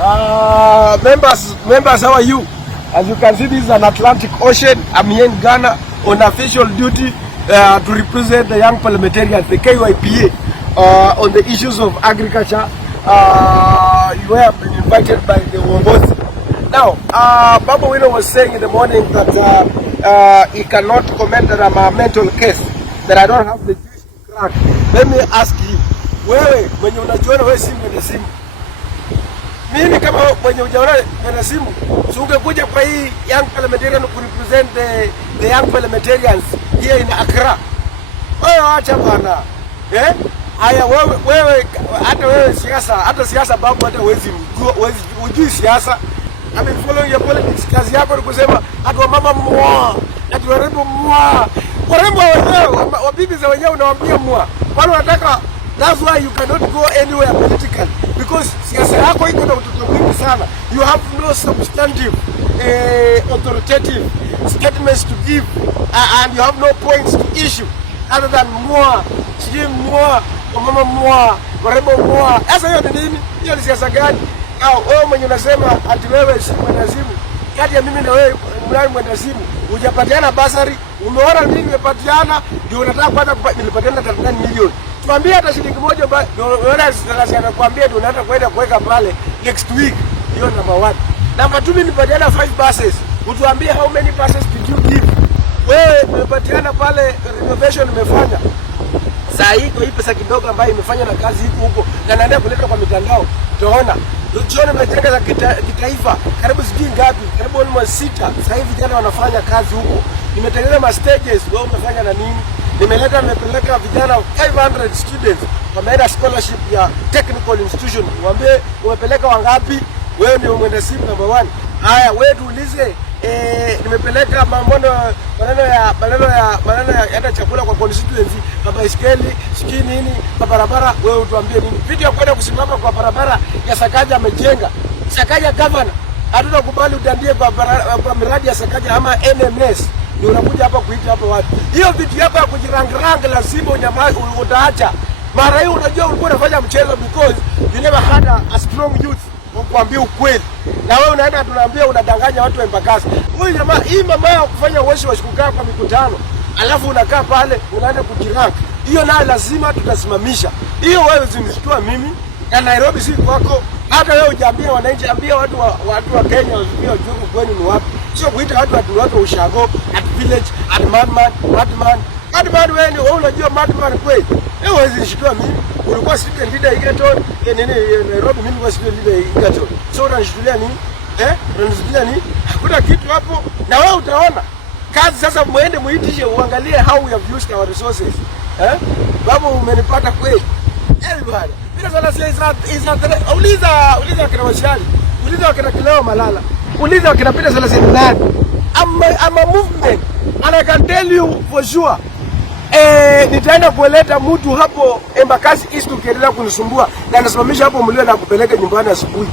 Members, how are you? As you can see, this is an Atlantic Ocean. I'm here in Ghana on official duty to represent the young parliamentarians, the KYPA, on the issues of agriculture. You have been invited by the Uongozi. Now, Babu Owino was saying in the morning that he cannot comment that I'm a mental case, that I don't have the juice to crack. Let me ask you, wewe mwenye unajiona wewe si mwenye simu, mimi kama mwenye unajiona mwenye simu, so ungekuja kwa hii young parliamentarian to represent the young parliamentarians here in Accra. Wewe acha bwana. Haya wewe hata wewe siasa, hata siasa Babu, hata wezi ujui siasa. I mean, following your politics, kazi yako ni kusema hata mama mwa, hata warembo mwa. Warembo wenyewe, wabibi za wenyewe unawaambia mwa. Kwani unataka, that's why you cannot go anywhere political, because siasa yako iko na utoto mwingi sana. You have no substantive authoritative statements to give, and you have no points to issue other than mwa, sijui mwa, mama mwa, warembo mwa. Sasa hiyo ni nini? Hiyo ni siasa gani? Au wewe mwenye unasema ati wewe si mwendazimu, kati ya mimi na wewe mwendazimu, hujapatiana basari, umeona mimi nimepatiana, ndio unataka kwanza nilipatiana 39 milioni. Tuambie hata shilingi moja ndio unaona Salasya anakuambia ndio unataka kwenda kuweka pale next week. Hiyo number 1. Number 2, mimi nilipatiana 5 buses. Utuambie how many buses did you give? Wewe umepatiana pale renovation umefanya. Saa hii kwa hii pesa kidogo ambayo imefanya na kazi iko huko na naenda kuleta kwa mitandao. Tunaona Luchoni majengo za kitaifa karibu sijui ngapi, karibu almost 6. Sasa hivi vijana wanafanya kazi huko. Nimetengeneza ma stages, wewe umefanya na nini? Nimepeleka vijana 500 students wameenda scholarship ya technical institution. Mwambie umepeleka wangapi? Wewe ndio mwenda simu number 1. Haya wewe tuulize, nimepeleka maneno ya hata chakula kwa constituency, mabaiskeli, siki nini, barabara. Wewe utuambie nini? Vitu ya kwenda kusimama kwa barabara ya Sakaja amejenga. Sakaja governor, hatutakubali udandie kwa miradi ya Sakaja ama NMS. Ndio unakuja hapa kuita hapa watu. Hiyo vitu hapa ya kujiranga lazima unyamaze, utaacha. Mara hiyo unajua ulikuwa unafanya mchezo because you never had a strong youth kuambia ukweli. Na wewe unaenda tunaambia unadanganya watu wa Embakasi. Huyu jamaa hii mama ya kufanya uweshi wa kukaa kwa mikutano, alafu unakaa pale unaenda kujiranga. Hiyo nayo lazima tutasimamisha. Hiyo wewe usinishtua mimi na Nairobi si kwako. Hata wewe hujaambia wananchi, ambia watu wa Kenya wajue juku kwenu ni wapi. Sio kuita watu ushago at village at madman wewe unajua madman kweli. Wewe usinishtua mimi. Ulikuwa student leader Egerton Nairobi, mimi nilikuwa student leader Egerton. So unanishtulia nini? Unanishtulia nini? Hakuna kitu hapo. Na wewe utaona kazi sasa, muende muitishe uangalie how we have used our resources. Babu umenipata kweli. Bwana. Bila Salasya uliza kina Washali, uliza kina Kileo Malala, uliza kina Peter Salasya nani? I'm a movement and I can tell you for sure. Nitaenda kueleta mtu hapo Embakasi East ukiendelea kunisumbua na nasimamisha hapo mlio na kupeleka nyumbani asubuhi.